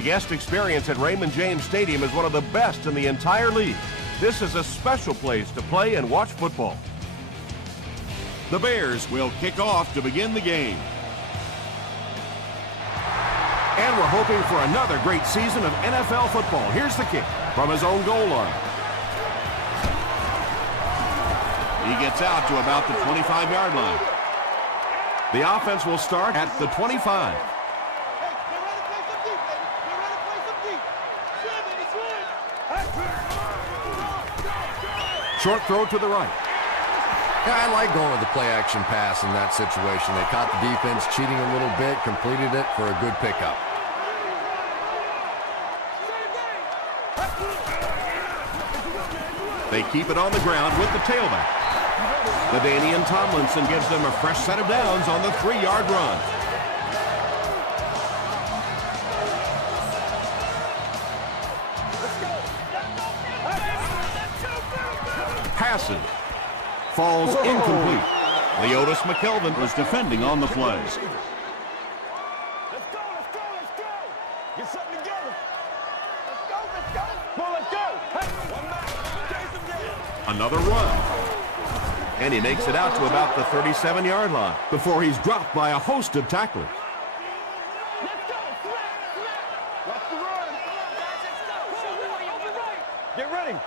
The guest experience at Raymond James Stadium is one of the best in the entire league. This is a special place to play and watch football. The Bears will kick off to begin the game. And we're hoping for another great season of NFL football. Here's the kick from his own goal line. He gets out to about the 25-yard line. The offense will start at the 25. Short throw to the right. Yeah, I like going with the play-action pass in that situation. They caught the defense cheating a little bit, completed it for a good pickup. They keep it on the ground with the tailback. LaDainian Tomlinson gives them a fresh set of downs on the 3-yard run. Passes. Falls incomplete. Leotis McKelvin Was defending on the play. Let's go. Get something together. Let's go. Come on, let's go. Hey, one back. Chase him down. another run. And he makes it out to about the 37-yard line before he's dropped by a host of tacklers. Let's go. Watch the run. Get ready.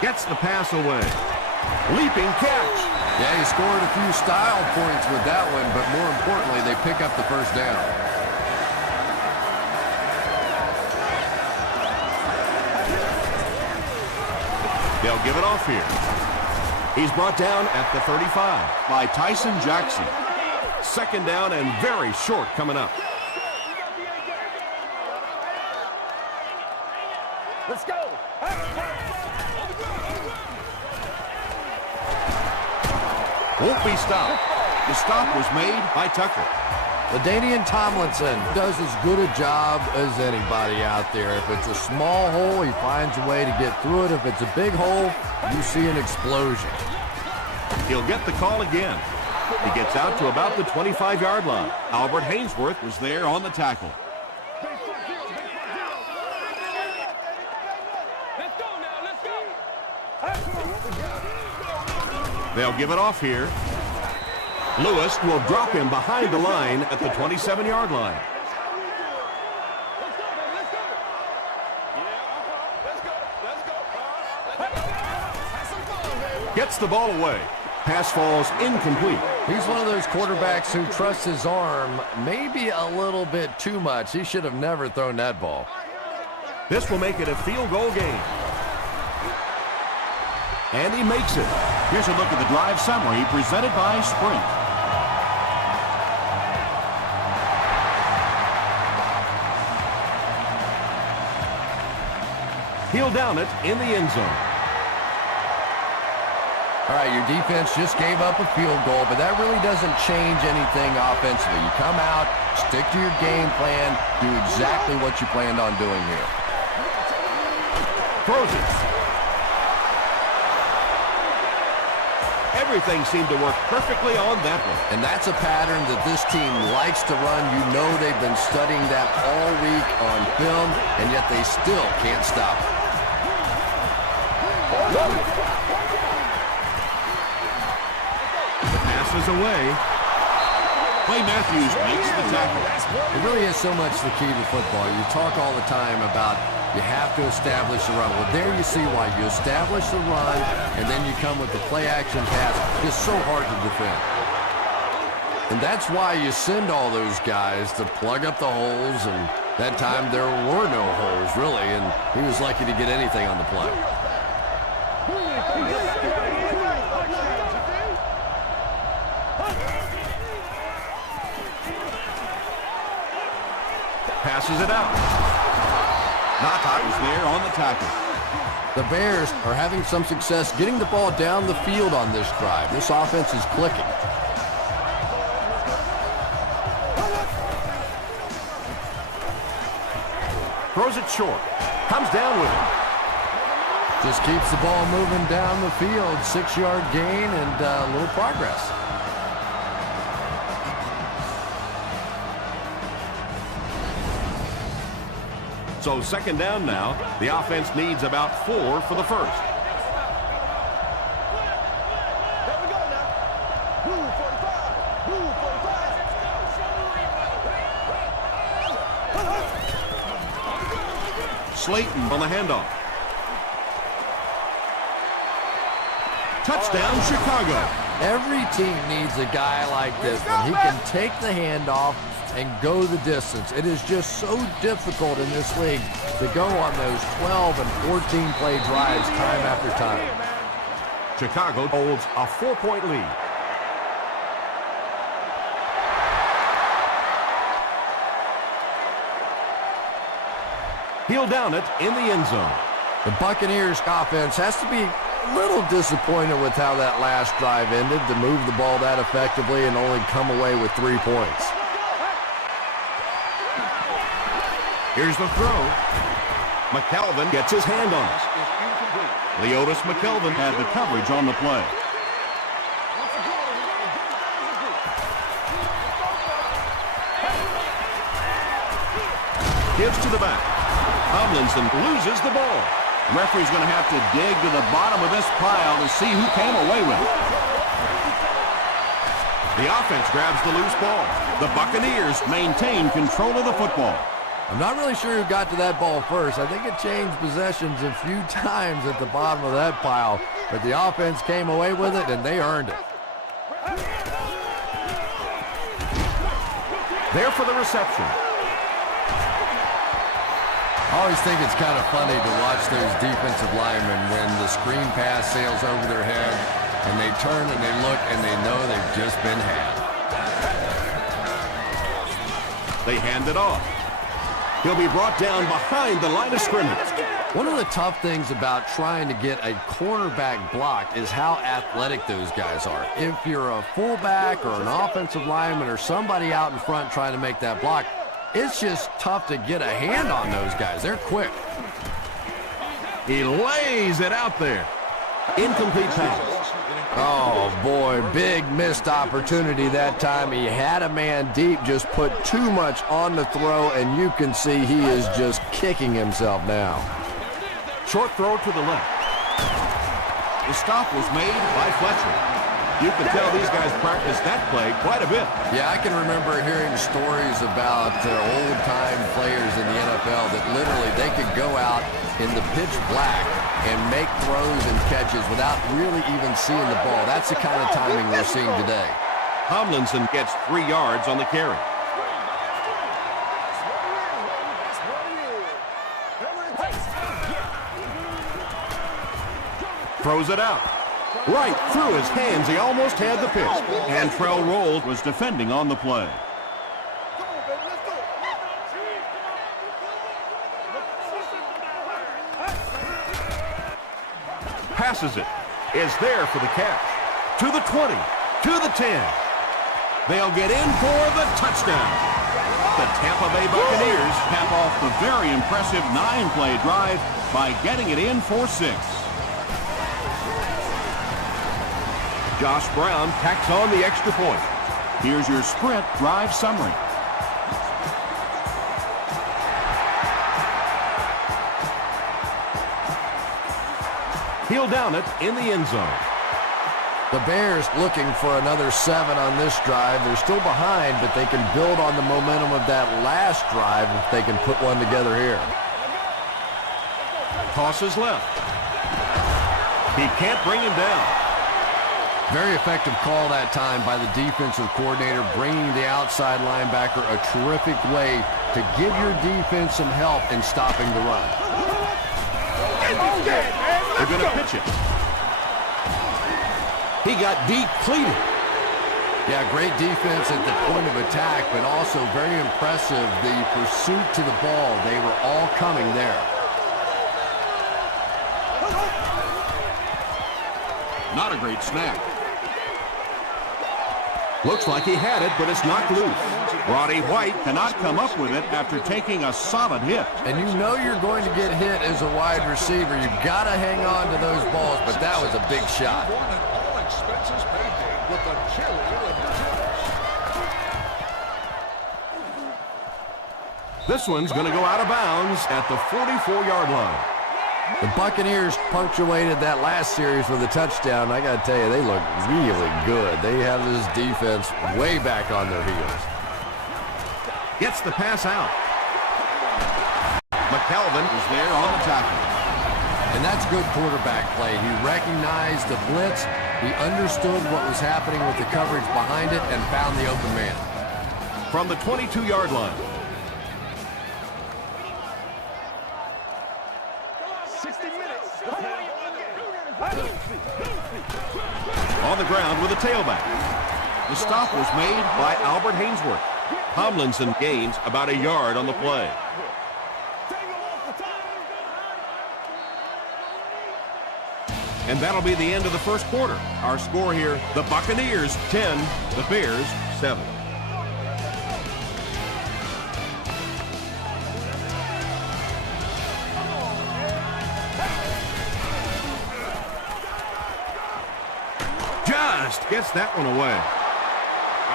Gets the pass away. Leaping catch. Yeah, he scored a few style points with that one, but more importantly, they pick up the first down. They'll give it off here. He's brought down at the 35 by Tyson Jackson. Second down and very short coming up. Let's go. Won't be stopped. The stop was made by Tucker. LaDainian Tomlinson does as good a job as anybody out there. If it's a small hole, he finds a way to get through it. If it's a big hole, you see an explosion. He'll get the call again. He gets out to about the 25-yard line. Albert Hainsworth was there on the tackle. They'll give it off here. Lewis will drop him behind the line at the 27-yard line. Gets the ball away. Pass falls incomplete. He's one of those quarterbacks who trusts his arm maybe a little bit too much. He should have never thrown that ball. This will make it a field goal game. And he makes it. Here's a look at the drive summary presented by Sprint. He'll down it in the end zone. All right, your defense just gave up a field goal, but that really doesn't change anything offensively. You come out, stick to your game plan, do exactly what you planned on doing here. Throws it. Everything seemed to work perfectly on that one. And that's a pattern that this team likes to run. You know they've been studying that all week on film, and yet they still can't stop it. The pass is away. Clay Matthews makes the tackle. It really is so much the key to football. You talk all the time about you have to establish the run. Well, there you see why. You establish the run, and then you come with the play-action pass. It's so hard to defend. And that's why you send all those guys to plug up the holes, and that time there were no holes, really, and he was lucky to get anything on the play. Passes it out. Knockout was there on the tackle. The Bears are having some success getting the ball down the field on this drive. This offense is clicking. Throws it short. Comes down with it. Just keeps the ball moving down the field. 6-yard gain and a little progress. So second down now. The offense needs about 4 for the first. Here we go now. Blue 45. Blue 45. Slayton on the handoff. Touchdown, Chicago. Every team needs a guy like this one. He can take the handoff and go the distance. It is just so difficult in this league to go on those 12 and 14 play drives time after time. Chicago holds a 4-point lead. He'll down it in the end zone. The Buccaneers offense has to be a little disappointed with how that last drive ended, to move the ball that effectively and only come away with 3 points. Here's the throw. McKelvin gets his hand on it. Leotis McKelvin Had the coverage on the play. gives to the back. Tomlinson loses the ball. The referee's going to have to dig to the bottom of this pile to see who came away with it. The offense grabs the loose ball. The Buccaneers maintain control of the football. I'm not really sure who got to that ball first. I think it changed possessions a few times at the bottom of that pile, but the offense came away with it, and they earned it. There for the reception. I always think it's kind of funny to watch those defensive linemen when the screen pass sails over their head, and they turn and they look and they know they've just been had. They hand it off. He'll be brought down behind the line of scrimmage. One of the tough things about trying to get a cornerback block is how athletic those guys are. If you're a fullback or an offensive lineman or somebody out in front trying to make that block, it's just tough to get a hand on those guys. They're quick. He lays it out there. Incomplete pass. Oh, boy, big missed opportunity that time. He had a man deep, just put too much on the throw, and you can see he is just kicking himself now. Short throw to the left. The stop was made by Fletcher. You can tell these guys practice that play quite a bit. Yeah, I can remember hearing stories about old-time players in the NFL that literally they could go out in the pitch black and make throws and catches without really even seeing the ball. That's the kind of timing we're seeing today. Tomlinson gets 3 yards on the carry. Throws it out. Right through his hands. He almost had the pitch. And Trell Rolls was defending on the play. Passes it. Is there for the catch. To the 20. To the 10. They'll get in for the touchdown. The Tampa Bay Buccaneers Cap off the very impressive 9-play drive by getting it in for 6. Josh Brown tacks on the extra point. Here's your sprint drive summary. He'll down it in the end zone. The Bears looking for another 7 on this drive. They're still behind, but they can build on the momentum of that last drive if they can put one together here. Tosses left. He can't bring him down. Very effective call that time by the defensive coordinator, bringing the outside linebacker a terrific way to give your defense some help in stopping the run. They're going to pitch it. He got depleted. Yeah, great defense at the point of attack, but also very impressive the pursuit to the ball. They were all coming there. Not a great snap. Looks like he had it, but it's knocked loose. Roddy White cannot come up with it after taking a solid hit. And you know you're going to get hit as a wide receiver. You've got to hang on to those balls, but that was a big shot. This one's going to go out of bounds at the 44-yard line. The Buccaneers punctuated that last series with a touchdown. I got to tell you, they look really good. They have this defense way back on their heels. Gets the pass out. McKelvin is there on the tackle. And that's good quarterback play. He recognized the blitz. He understood what was happening with the coverage behind it and found the open man. From the 22-yard line. 60 minutes. On the ground with a tailback. The stop was made by Albert Hainsworth. Tomlinson gains about a yard on the play. And that'll be the end of the first quarter. Our score here, the Buccaneers 10, the Bears 7. Just gets that one away.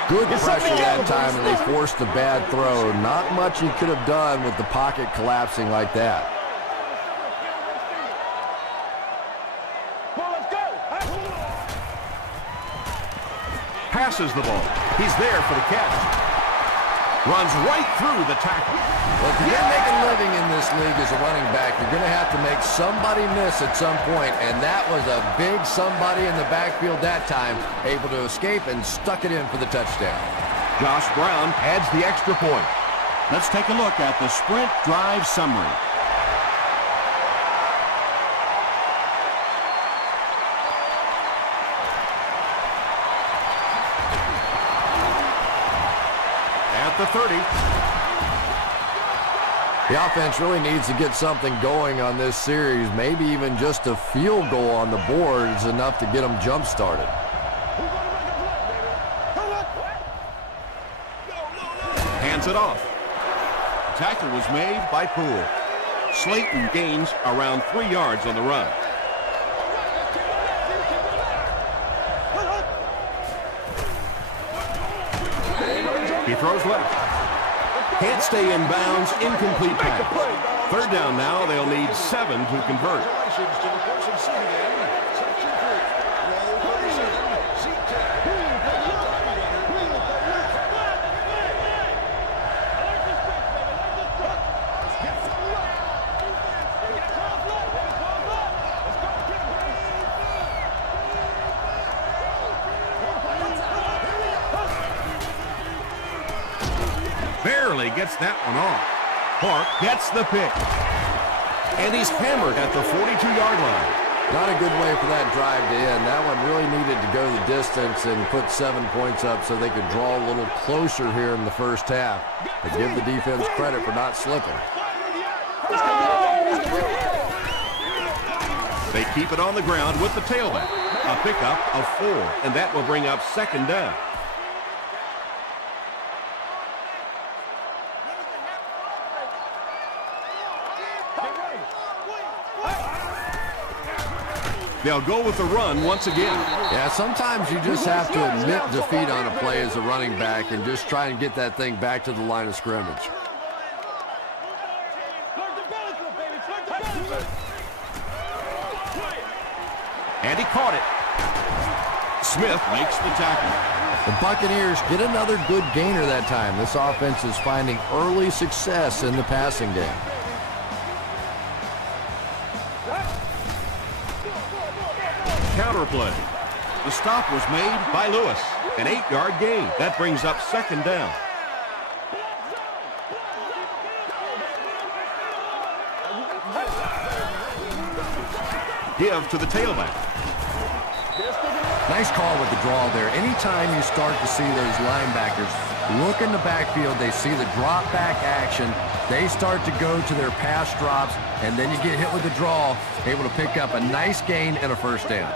Good pressure that time, and they forced a bad throw. Not much he could have done with the pocket collapsing like that. Passes the ball. He's there for the catch. Runs right through the tackle. Well, if you're going to make a living in this league as a running back, you're going to have to make somebody miss at some point, and that was a big somebody in the backfield that time, able to escape and stuck it in for the touchdown. Josh Brown adds the extra point. Let's take a look at the sprint drive summary. The 30. The offense really needs to get something going on this series. Maybe even just a field goal on the board is enough to get them jump-started. Hands it off. Tackle was made by Poole. Slayton gains around 3 yards on the run. He throws left. Can't stay in bounds. Incomplete pass. Third down now. They'll need 7 to convert. Barely gets that one off. Clark gets the pick. And he's hammered at the 42-yard line. Not a good way for that drive to end. That one really needed to go the distance and put 7 points up so they could draw a little closer here in the first half. But give the defense credit for not slipping. They keep it on the ground with the tailback. A pickup of 4, and that will bring up second down. They'll go with the run once again. Yeah, sometimes you just have to admit defeat on a play as a running back and just try and get that thing back to the line of scrimmage. And he caught it. Smith makes the tackle. The Buccaneers get another good gainer that time. This offense is finding early success in the passing game. Counter play. The stop was made by Lewis. An 8-yard gain. That brings up second down. Give to the tailback. Nice call with the draw there. Anytime you start to see those linebackers look in the backfield, they see the drop back action, they start to go to their pass drops, and then you get hit with the draw, able to pick up a nice gain and a first down.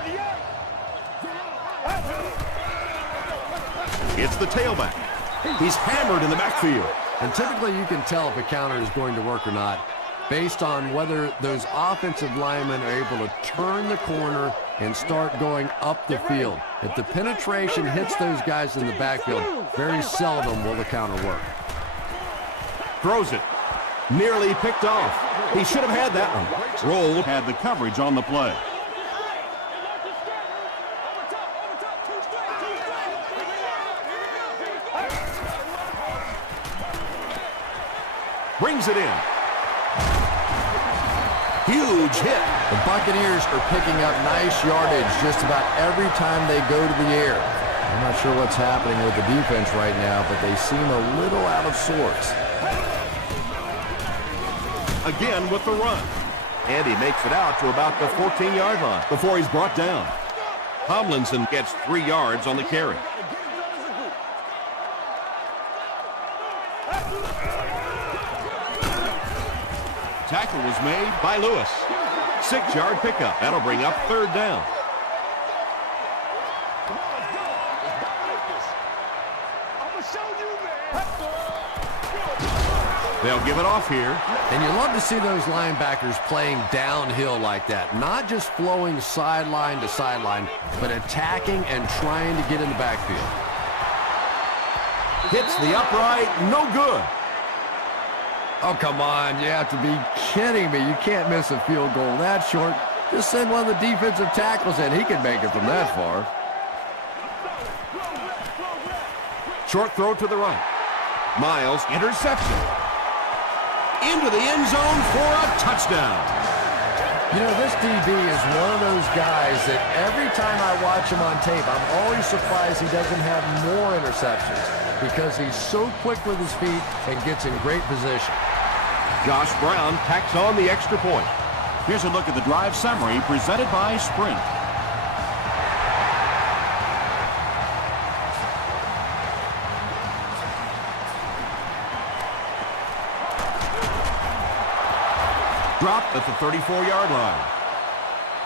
It's the tailback. He's hammered in the backfield. And typically you can tell if a counter is going to work or not based on whether those offensive linemen are able to turn the corner and start going up the field. If the penetration hits those guys in the backfield, very seldom will the counter work. Throws it. Nearly picked off. He should have had that one. Roll had the coverage on the play. Brings it in. Huge hit. The Buccaneers are picking up nice yardage just about every time they go to the air. I'm not sure what's happening with the defense right now, but they seem a little out of sorts. Again with the run. And he makes it out to about the 14-yard line before he's brought down. Tomlinson gets 3 yards on the carry. Tackle was made. By Lewis. 6-yard pickup. That'll bring up 3rd down. They'll give it off here. And you love to see those linebackers playing downhill like that. Not just flowing sideline to sideline, but attacking and trying to get in the backfield. Hits the upright. No good. Oh, come on. You have to be kidding me. You can't miss a field goal that short. Just send one of the defensive tackles in. He can make it from that far. Short throw to the right. Miles, interception. Into the end zone for a touchdown. You know, this DB is one of those guys that every time I watch him on tape, I'm always surprised he doesn't have more interceptions because he's so quick with his feet and gets in great position. Josh Brown tacks on the extra point. Here's a look at the drive summary presented by Sprint. Dropped at the 34-yard line.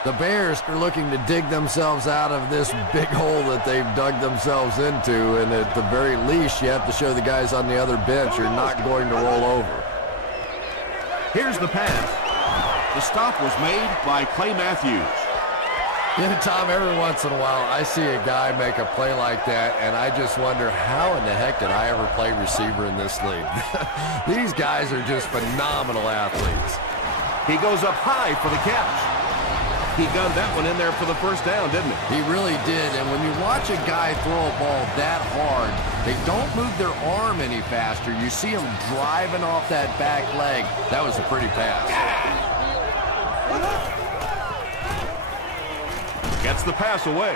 The Bears are looking to dig themselves out of this big hole that they've dug themselves into, and at the very least, you have to show the guys on the other bench you're not going to roll over. Here's the pass. The stop was made by Clay Matthews. You know, Tom, every once in a while, I see a guy make a play like that, and I just wonder, how in the heck did I ever play receiver in this league? These guys are just phenomenal athletes. He goes up high for the catch. He gunned that one in there for the first down, didn't he? He really did, and when you watch a guy throw a ball that hard, they don't move their arm any faster. You see him driving off that back leg. That was a pretty pass. Gets the pass away.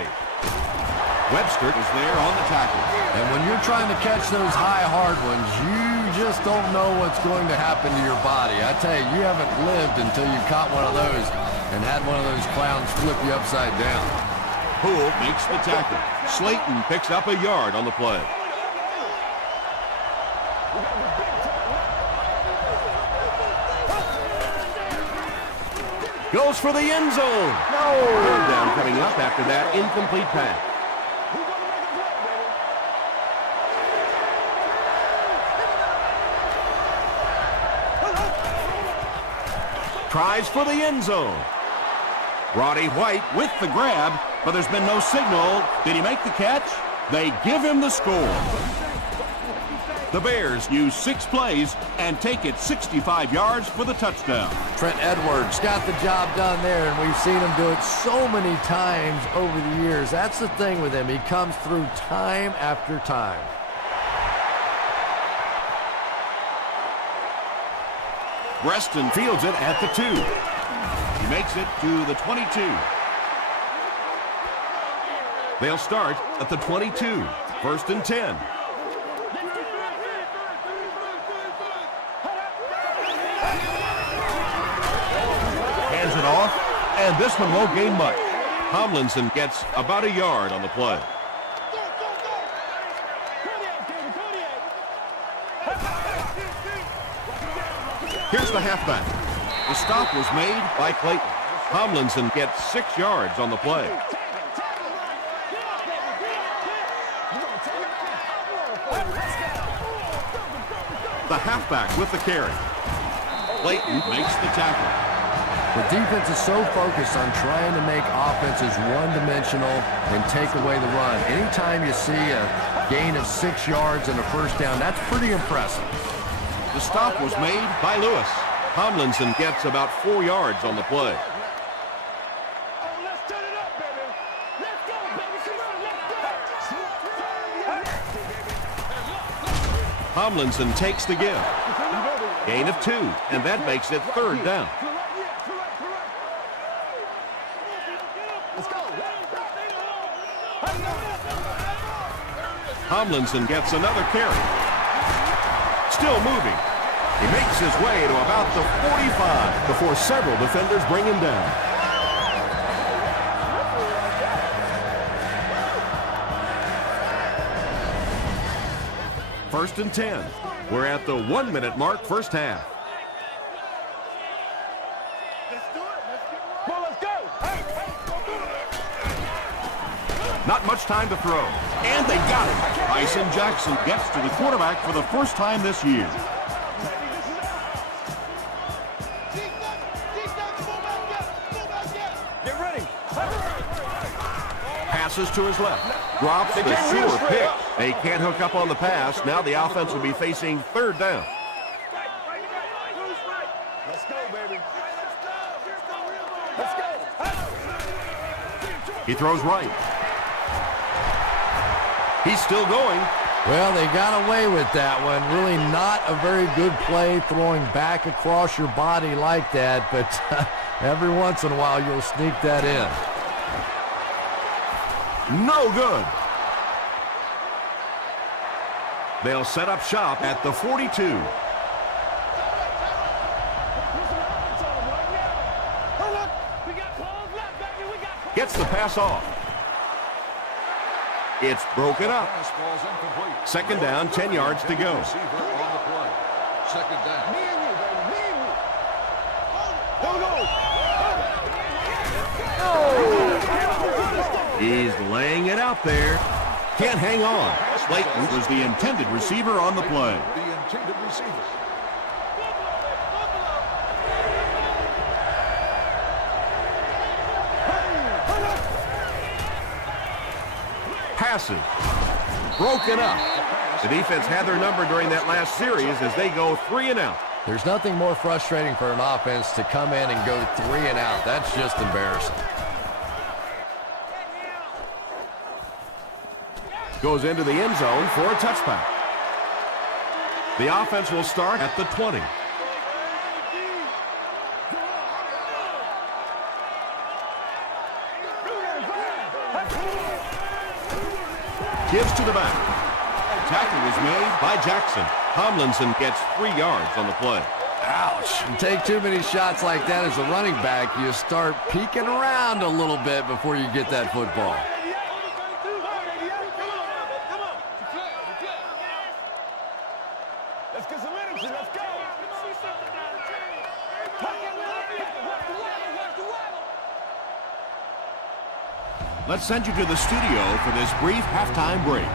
Webster Was there on the tackle. And when you're trying to catch those high, hard ones, you just don't know what's going to happen to your body. I tell you, you haven't lived until you caught one of those and had one of those clowns flip you upside down. Poole makes the tackle. Slayton picks up a yard on the play. Goes for the end zone. No. 3rd down coming up after that incomplete pass. Tries for the end zone. Roddy White With the grab, but there's been no signal. Did he make the catch? They give him the score. The Bears use 6 plays and take it 65 yards for the touchdown. Trent Edwards got the job done there, and we've seen him do it so many times over the years. That's the thing with him. He comes through time after time. Breston fields it at the 2. He makes it to the 22. They'll start at the 22. 1st and 10. Hands it off, and this one won't gain much. Tomlinson gets about a yard on the play. Here's the halfback. The stop was made By Clayton. Tomlinson gets 6 yards on the play. The halfback with the carry. Clayton makes the tackle. The defense is so focused on trying to make offenses one-dimensional and take away the run. Anytime you see a gain of 6 yards and a first down, that's pretty impressive. The The stop was made by Lewis. Tomlinson gets about 4 yards on the play. Oh, let's turn it up, baby. Let's go, baby. Come on, let's go. Tomlinson takes the give. Gain of 2, and that makes it 3rd down. Let's go. Tomlinson gets another carry. Still moving. He makes his way to about the 45 Before several defenders bring him down. First and 10. We're at the 1-minute mark, first half. Well, let's go. Not much time to throw. And they got him. Tyson Jackson gets to the quarterback for the first time this year. Get ready. Passes to his left. Drops the sure pick. They can't hook up on the pass. Now the offense will be facing 3rd down. Let's go, baby. Let's go. He throws right. He's still going. Well, they got away with that one. Really not a very good play throwing back across your body like that, but every once in a while you'll sneak that in. No good. They'll set up shop at the 42. Gets the pass off. It's broken up. Second down, 10 yards to go. Second down. He's laying it out there. Can't hang on. Slayton was the intended receiver on the play. The intended receiver. Passes. Broken up. The defense had their number during that last series as they go 3 and out. There's nothing more frustrating for an offense to come in and go 3 and out. That's just embarrassing. Goes into the end zone for a touchback. The offense will start at the 20. Gives to the back. Tackle was made by Jackson. Tomlinson gets 3 yards on the play. Ouch. You take too many shots like that as a running back, you start peeking around a little bit before you get that football. Let's get some energy. Let's go. Let's send you to the studio for this brief halftime break.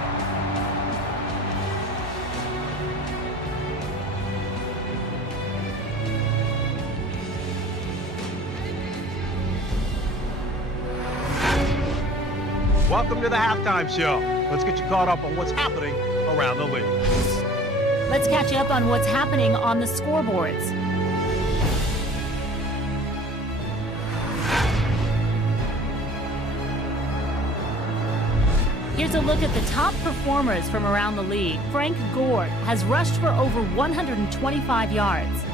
Welcome to the halftime show. Let's get you caught up on what's happening around the league. Let's catch you up on what's happening on the scoreboards. Here's a look at the top performers from around the league. Frank Gore has rushed for over 125 yards.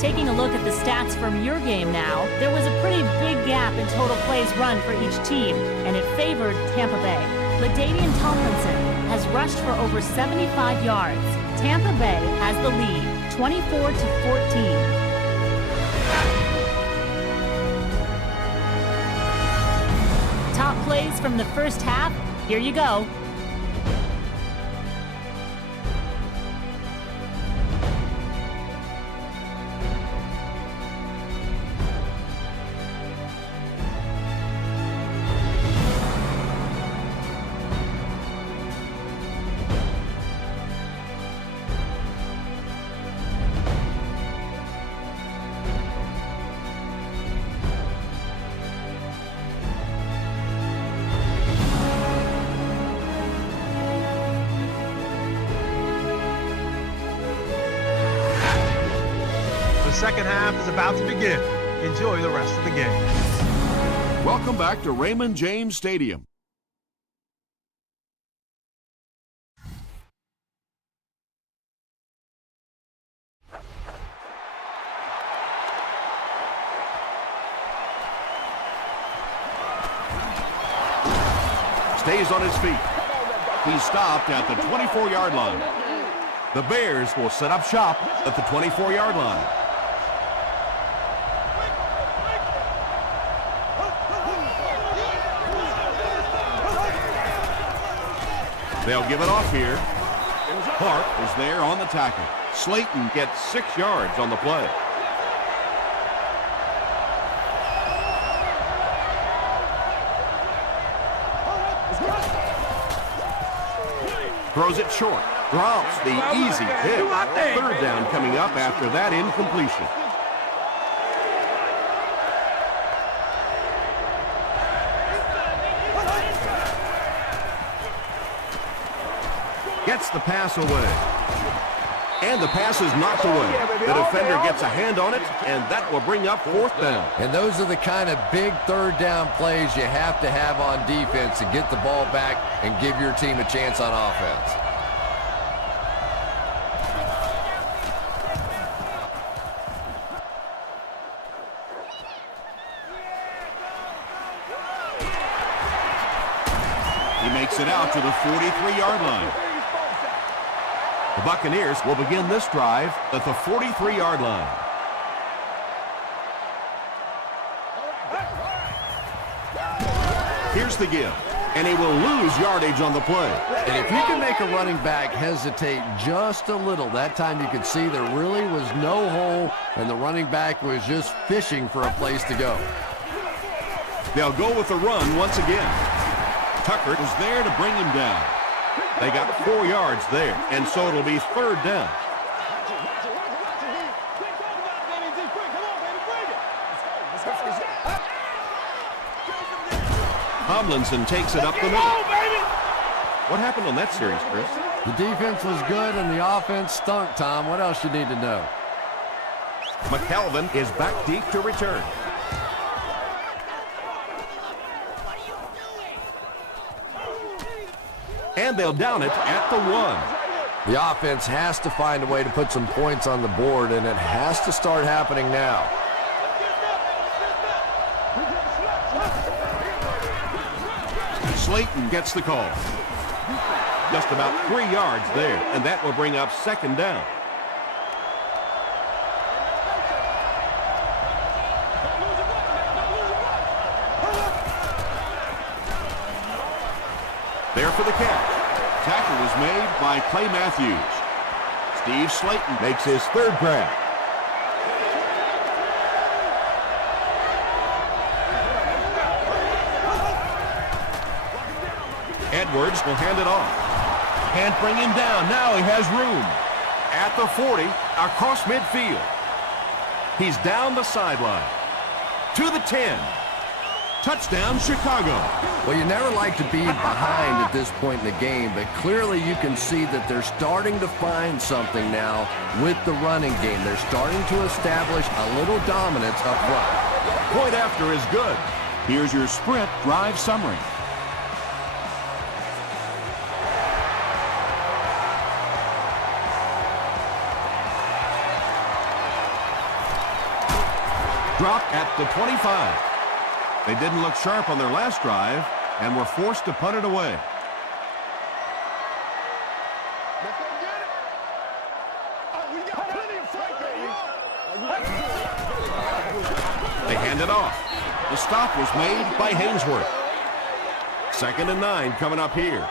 Taking a look at the stats from your game now, there was a pretty big gap in total plays run for each team, and it favored Tampa Bay. LaDainian Tomlinson has rushed for over 75 yards. Tampa Bay has the lead, 24-14. Top plays from the first half, here you go. second half is about to begin. Enjoy the rest of the game. Welcome back to Raymond James Stadium. Stays on his feet. He's stopped at the 24-yard line. The Bears will set up shop at the 24-yard line. They'll give it off here. Clark is there on the tackle. Slayton gets 6 yards on the play. Throws it short. Drops the easy pick. Third down coming up after that incompletion. Gets the pass away. And the pass is knocked away. The defender gets a hand on it, and that will bring up 4th down. And those are the kind of big third down plays you have to have on defense to get the ball back and give your team a chance on offense. He makes it out to the 43-yard line. The Buccaneers will begin this drive at the 43-yard line. Here's the give, and he will lose yardage on the play. And if you can make a running back hesitate just a little, that time you could see there really was no hole, and the running back was just fishing for a place to go. They'll go with the run once again. Tucker was there to bring him down. They got 4 yards there, and so it'll be 3rd down. Tomlinson takes it up the middle. What happened on that series, Chris? The defense was good and the offense stunk, Tom. What else you need to know? McKelvin is back deep to return. And they'll down it at the 1. The offense has to find a way to put some points on the board, and it has to start happening now. Slayton gets the call. Just about 3 yards there, and that will bring up 2nd down. There for the catch. Tackle was made by Clay Matthews. Steve Slayton Makes his 3rd grab. Edwards will hand it off. Can't bring him down. Now he has room. At the 40, across midfield. He's down the sideline. To the 10. Touchdown, Chicago. Well, you never like to be behind at this point in the game, but clearly you can see that they're starting to find something now with the running game. They're starting to establish a little dominance up front. Point after is good. Here's your sprint drive summary. Drop at the 25. They didn't look sharp on their last drive and were forced to punt it away. They hand it off. The stop was made by Hainsworth. 2nd and 9 coming up here.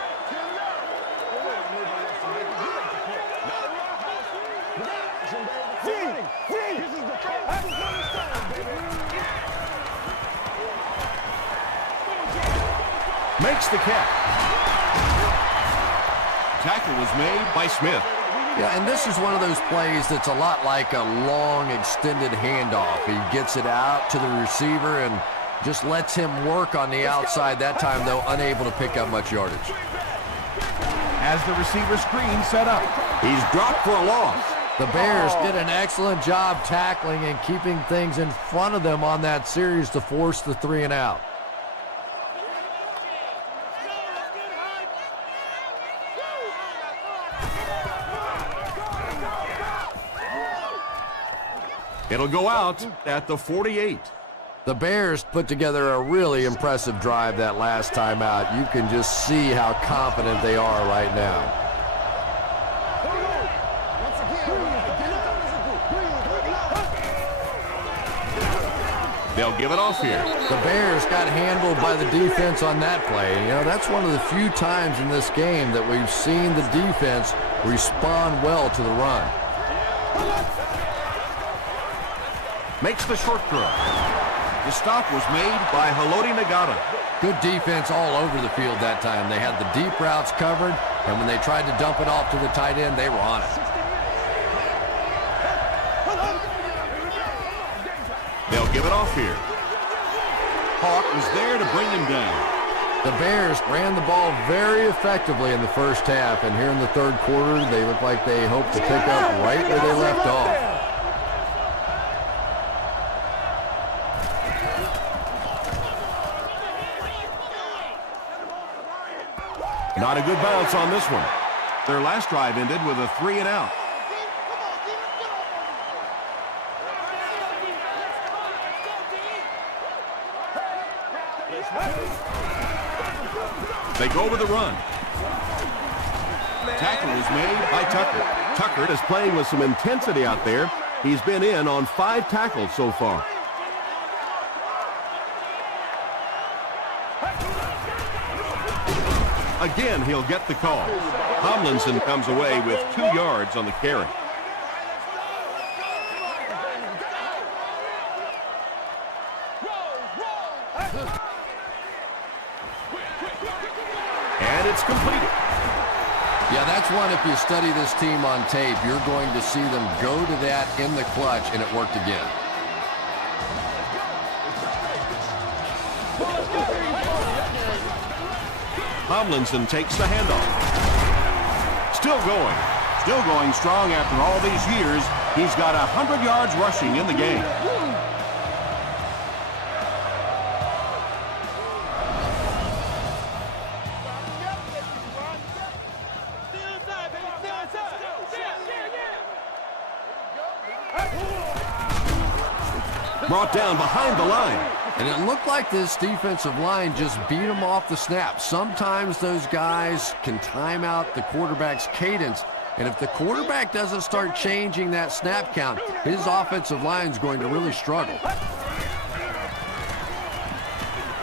Makes the catch. Tackle was made by Smith. Yeah, and this is one of those plays that's a lot like a long, extended handoff. He gets it out to the receiver and just lets him work on the outside. That time, though, unable to pick up much yardage. As the receiver screen set up, he's dropped for a loss. The Bears did an excellent job tackling and keeping things in front of them on that series to force the 3 and out. It'll go out at the 48. The Bears put together a really impressive drive that last time out. You can just see how confident they are right now. They'll give it off here. The Bears got handled by the defense on that play. You know, that's one of the few times in this game that we've seen the defense respond well to the run. Makes the short throw. The stop was made by Haloti Nagata. Good defense all over the field that time. They had the deep routes covered, and when they tried to dump it off to the tight end, they were on it. They'll give it off here. Hawk was there to bring him down. The Bears ran the ball very effectively in the first half, and here in the third quarter, they look like they hope to pick up right where they left off. Not a good bounce on this one. Their last drive ended with a 3 and out. They go with the run. Tackle is made by Tucker. Tucker is playing with some intensity out there. He's been in on 5 tackles so far. Again, he'll get the call. Tomlinson comes away with 2 yards on the carry. And it's completed. Yeah, that's one, if you study this team on tape, you're going to see them go to that in the clutch, and it worked again. Tomlinson takes the handoff. Still going strong after all these years. He's got 100 yards rushing in the game. Brought down behind the line. And it looked like this defensive line just beat them off the snap. Sometimes those guys can time out the quarterback's cadence. And if the quarterback doesn't start changing that snap count, his offensive line's going to really struggle.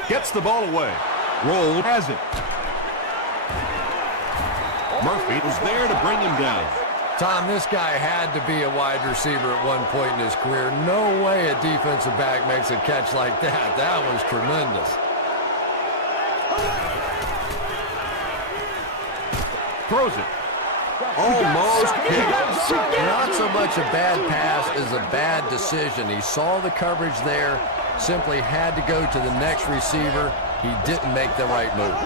Gets the ball away. Roll has it. Murphy was there to bring him down. Tom, this guy had to be a wide receiver at one point in his career. No way a defensive back makes a catch like that. That was tremendous. Throws it. Almost picked. Not so much a bad pass as a bad decision. He saw the coverage there, simply had to go to the next receiver. He didn't make the right move.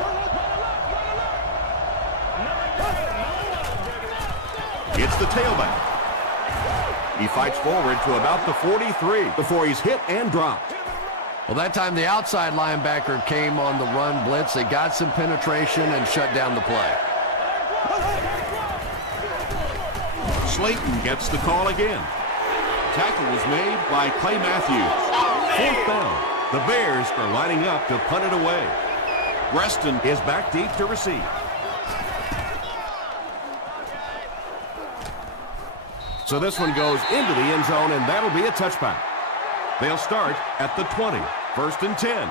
It's the tailback. He fights forward to about the 43 before he's hit and dropped. Well, that time the outside linebacker came on the run blitz. They got some penetration and shut down the play. Slayton gets the call again. Tackle was made by Clay Matthews. 4th down. The Bears are lining up to punt it away. Reston is back deep to receive. So this one goes into the end zone, and that'll be a touchback. They'll start at the 20, 1st and 10.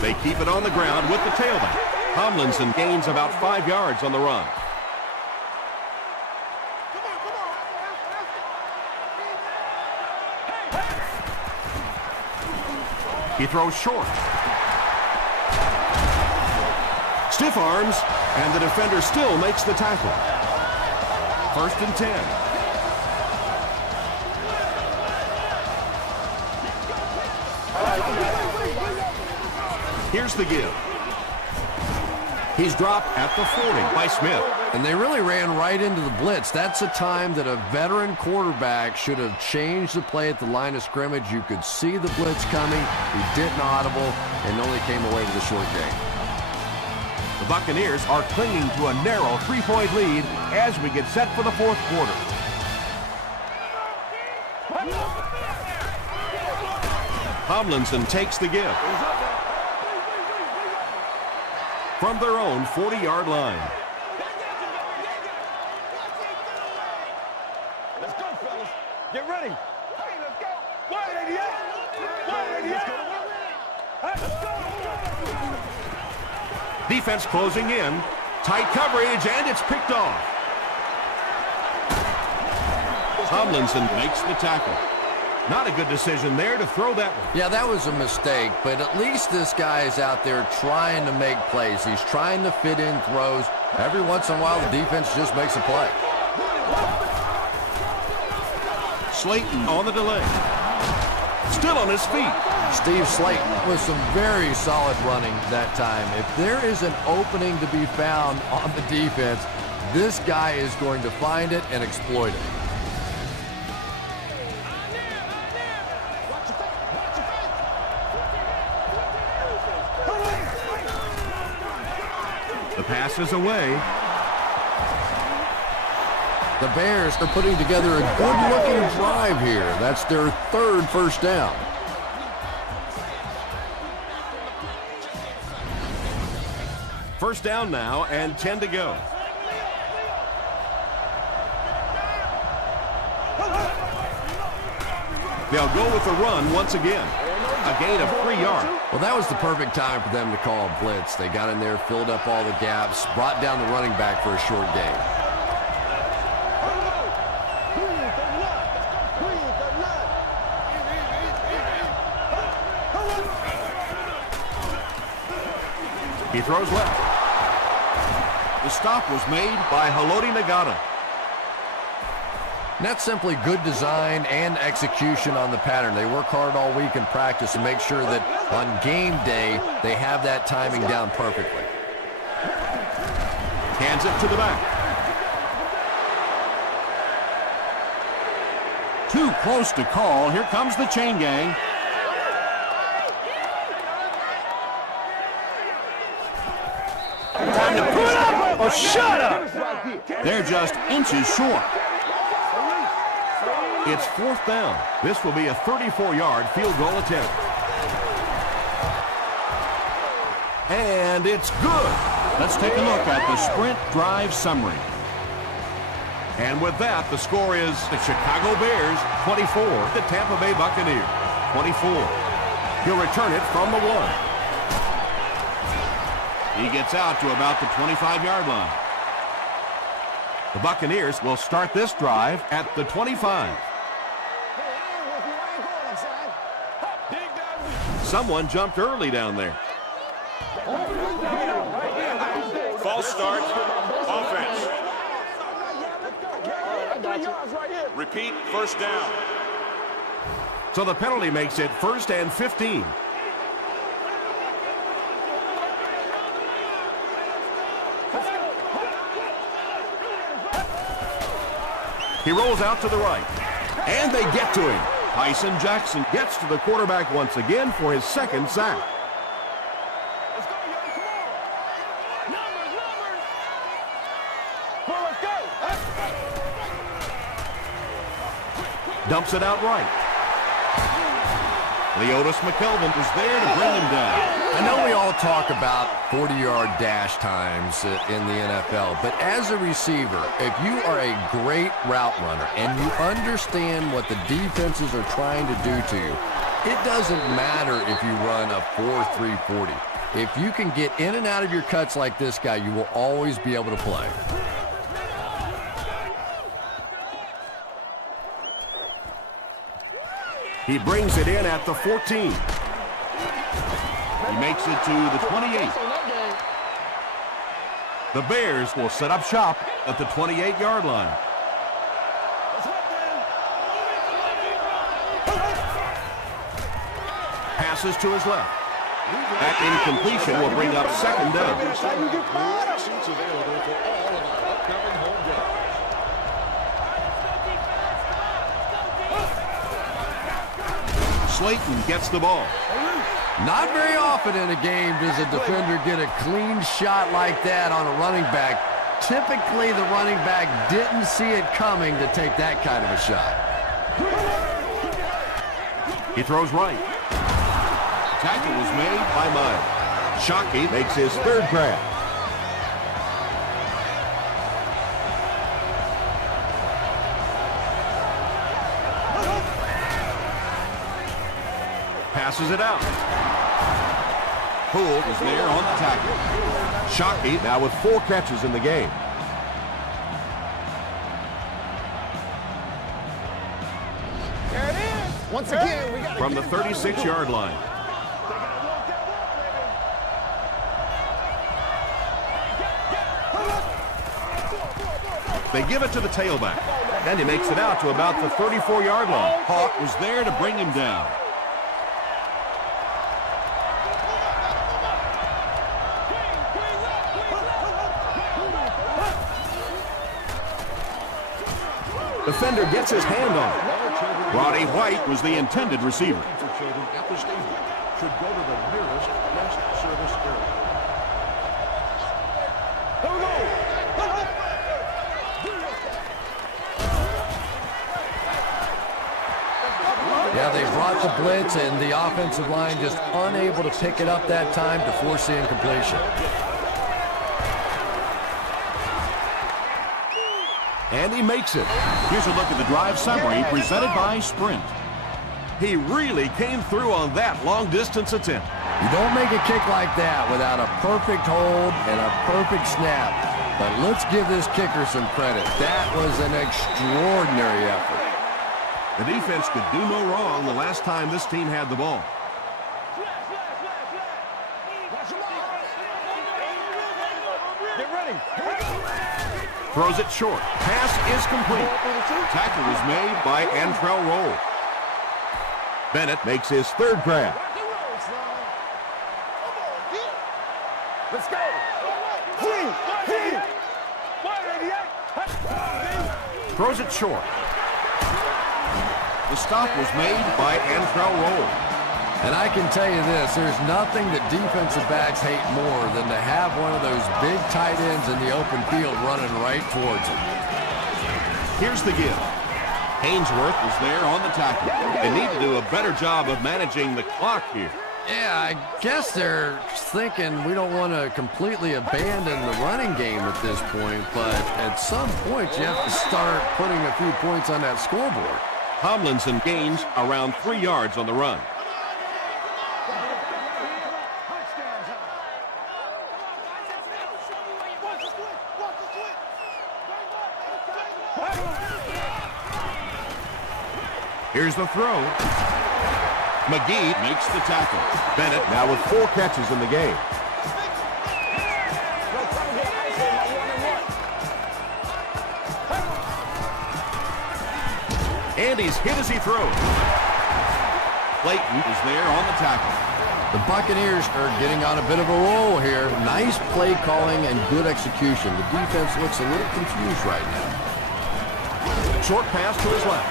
They keep it on the ground with the tailback. Tomlinson gains about 5 yards on the run. He throws short. Stiff arms, and the defender still makes the tackle. 1st and 10. Here's the give. He's dropped at the 40 by Smith. And they really ran right into the blitz. That's a time that a veteran quarterback should have changed the play at the line of scrimmage. You could see the blitz coming. He didn't audible and only came away with a short gain. The Buccaneers are clinging to a narrow 3-point lead as we get set for the fourth quarter. Tomlinson takes the give. From their own 40-yard line. Let's go, fellas. Get ready. Hey, let's go. 188. 188. Let's go. Defense closing in. Tight coverage, and it's picked off. Tomlinson makes the tackle. Not a good decision there to throw that one. Yeah, that was a mistake, but at least this guy is out there trying to make plays. He's trying to fit in throws. Every once in a while, the defense just makes a play. Slayton on the delay. Still on his feet. Steve Slayton with some very solid running that time. If there is an opening to be found on the defense, this guy is going to find it and exploit it. The pass is away. The Bears are putting together a good-looking drive here. That's their third first down. First down now and 10 to go. They'll go with the run once again. A gain of 3 yards. Well, that was the perfect time for them to call a blitz. They got in there, filled up all the gaps, brought down the running back for a short gain. He throws left. The stop was made by Haloti Nagata. And that's simply good design and execution on the pattern. They work hard all week in practice to make sure that on game day they have that timing down perfectly. Hands it to the back. Too close to call. Here comes the chain gang. Time to put up or shut up. They're just inches short. It's fourth down. This will be a 34-yard field goal attempt. And it's good. Let's take a look at the sprint drive summary. And with that, the score is the Chicago Bears 24, the Tampa Bay Buccaneers 24. He'll return it from the 1. He gets out to about the 25-yard line. The Buccaneers will start this drive at the 25. Someone jumped early down there. False start. Offense. Repeat, first down. So the penalty makes it 1st and 15. He rolls out to the right. And they get to him. Tyson Jackson gets to the quarterback once again for his second sack. Let's go, yo, come on. Numbers. Come on, let's go. Dumps it out right. Leotis McKelvin is there to bring him down. I know we all talk about 40-yard dash times in the NFL, but as a receiver, if you are a great route runner and you understand what the defenses are trying to do to you, it doesn't matter if you run a 4.340. If you can get in and out of your cuts like this guy, you will always be able to play. He brings it in at the 14. He makes it to the 28. The Bears will set up shop at the 28-yard line. Passes to his left. That incompletion will bring up second down. Seats available for all of our upcoming home games. Slayton gets the ball. Not very often in a game does a defender get a clean shot like that on a running back. Typically, the running back didn't see it coming to take that kind of a shot. He throws right. Tackle was made by Miles. Shockey makes his third grab. Passes it out. Poole is there on the tackle. Shockey now with 4 catches in the game. There it is. Once again, we got From the 36-yard line. They give it to the tailback. And he makes it out to about the 34-yard line. Hawk was there to bring him down. Defender gets his hand on it. Roddy White was the intended receiver. For children at the stadium should go to the nearest best service area. Here we go. Yeah, they brought the blitz, and the offensive line just unable to pick it up that time to force the incompletion. And he makes it. Here's a look at the drive summary presented by Sprint. He really came through on that long-distance attempt. You don't make a kick like that without a perfect hold and a perfect snap. But let's give this kicker some credit. That was an extraordinary effort. The defense could do no wrong the last time this team had the ball. Get ready. Throws it short. Pass is complete. Tackle was made by Antrell Roll. Bennett makes his third grab. Let's go. Throws it short. The stop was made By Antrell Roll. And I can tell you this, there's nothing that defensive backs hate more than to have one of those big tight ends in the open field running right towards them. Here's the give. Ainsworth was there on the tackle. They need to do a better job of managing the clock here. Yeah, I guess they're thinking we don't want to completely abandon the running game at this point, but at some point you have to start putting a few points on that scoreboard. Tomlinson gains around 3 yards on the run. Here's the throw. McGee makes the tackle. Bennett now with 4 catches in the game. And he's hit as he throws. Clayton is there on the tackle. The Buccaneers are getting on a bit of a roll here. Nice play calling and good execution. The defense looks a little confused right now. Short pass to his left.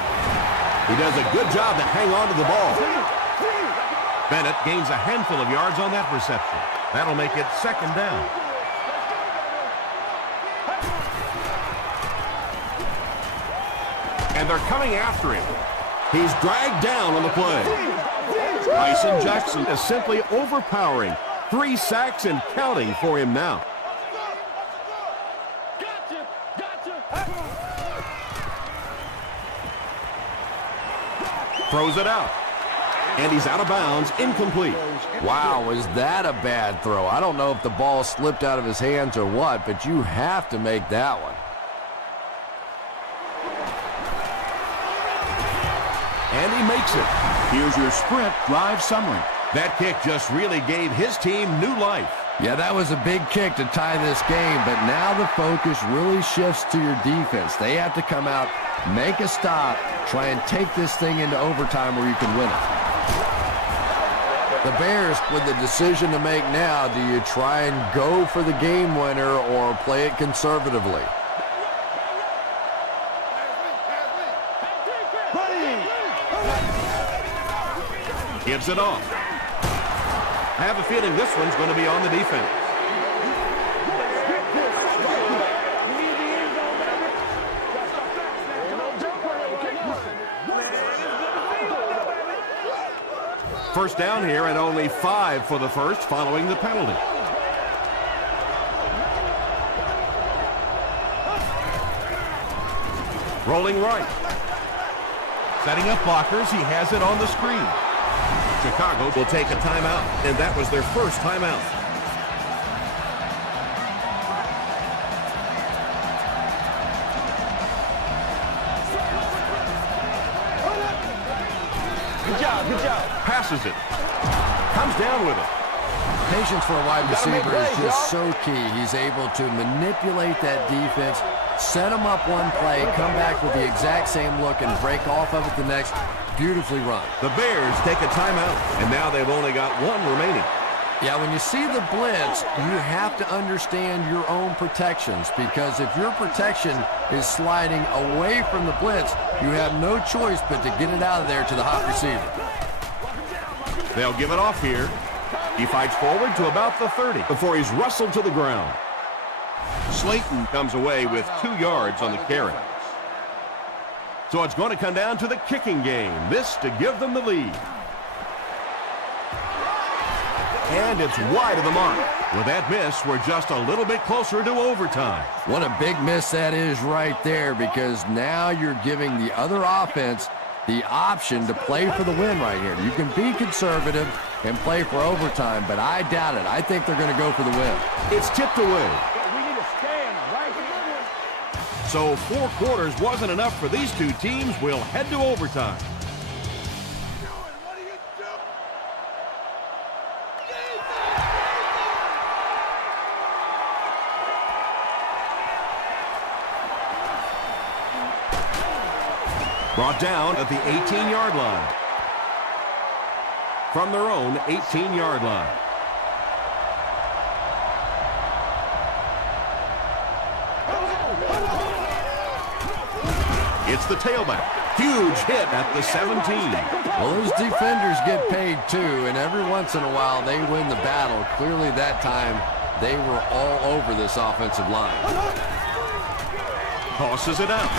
He does a good job to hang on to the ball. Bennett gains a handful of yards on that reception. That'll make it second down. And they're coming after him. He's dragged down on the play. Bryson Jackson is simply overpowering. 3 sacks and counting for him now. Throws it out. And he's out of bounds, incomplete. Wow, was that a bad throw? I don't know if the ball slipped out of his hands or what, but you have to make that one. And he makes it. Here's your Sprint drive summary. That kick just really gave his team new life. Yeah, that was a big kick to tie this game, but now the focus really shifts to your defense. They have to come out, make a stop, try and take this thing into overtime where you can win it. The Bears with the decision to make now. Do you try and go for the game winner or play it conservatively? Gives it off. I have a feeling this one's going to be on the defense. First down here and only 5 for the first following the penalty. Rolling right. Setting up blockers. He has it on the screen. Chicago will take a timeout, and that was their first timeout. Good job, good job. Passes it. Comes down with it. Patience for a wide Gotta make receiver is plays, just so key. He's able to manipulate that defense, set them up one play, come back with the exact same look, and break off of it the next. Beautifully run. The Bears take a timeout, and now they've only got 1 remaining. Yeah, when you see the blitz, you have to understand your own protections, because if your protection is sliding away from the blitz, you have no choice but to get it out of there to the hot receiver. They'll give it off here. He fights forward to about the 30 before he's wrestled to the ground. Slayton comes away with 2 yards on the carry. So it's going to come down to the kicking game. This to give them the lead. And it's wide of the mark. With that miss, we're just a little bit closer to overtime. What a big miss that is right there, because now you're giving the other offense the option to play for the win right here. You can be conservative and play for overtime, but I doubt it. I think they're going to go for the win. It's tipped away. We need to stand right here. So 4 quarters wasn't enough for these two teams. We'll head to overtime. Brought down at the 18-yard line. From their own 18-yard line. It's the tailback. Huge hit at the 17. Well, those defenders get paid too, and every once in a while they win the battle. Clearly that time they were all over this offensive line. Tosses it out.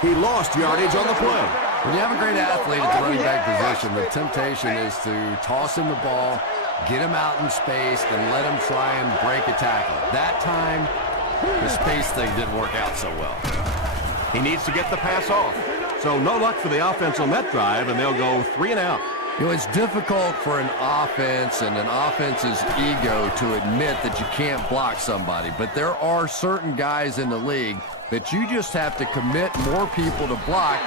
He lost yardage on the play. When you have a great athlete at the running back position, the temptation is to toss him the ball, get him out in space, and let him try and break a tackle. That time, the space thing didn't work out so well. He needs to get the pass off. So no luck for the offense on that drive, and they'll go 3 and out. You know, it's difficult for an offense and an offense's ego to admit that you can't block somebody, but there are certain guys in the league that you just have to commit more people to block,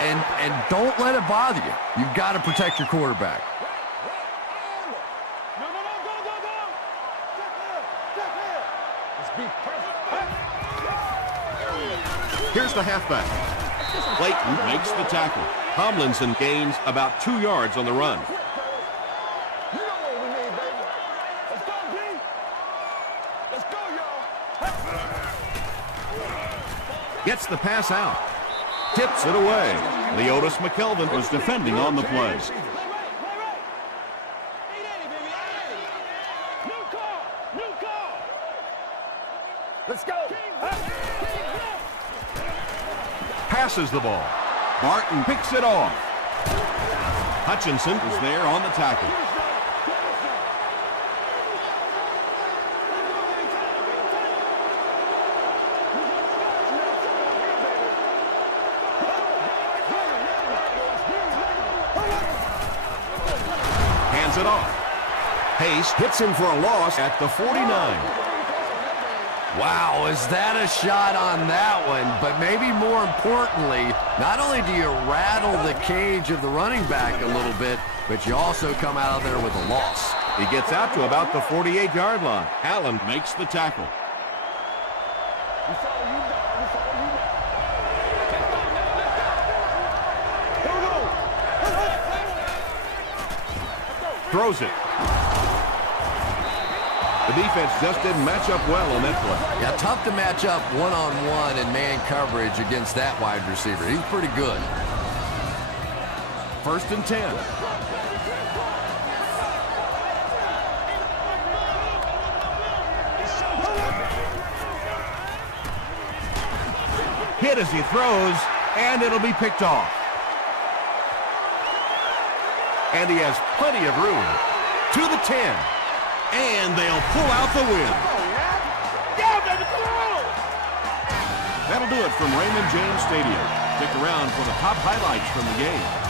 and don't let it bother you. You've got to protect your quarterback. No, go. Let's be perfect. Here's the halfback. Clayton makes the tackle. Tomlinson gains about 2 yards on the run. You know what we need, baby. Let's go, B. Let's go, y'all. Gets the pass out. Tips it away. Leotis McKelvin was defending on the play. Play right. New call. Let's go. Passes the ball. Barton picks it off. Hutchinson is there on the tackle. Hands it off. Pace hits him for a loss at the 49. Wow, is that a shot on that one? But maybe more importantly, not only do you rattle the cage of the running back a little bit, but you also come out of there with a loss. He gets out to about the 48-yard line. Allen makes the tackle. Throws it. The defense just didn't match up well on that play. Yeah, tough to match up one-on-one in man coverage against that wide receiver. He's pretty good. 1st and 10. Hit as he throws, and it'll be picked off. And he has plenty of room. To the 10. And they'll pull out the win. That'll do it from Raymond James Stadium. Stick around for the top highlights from the game.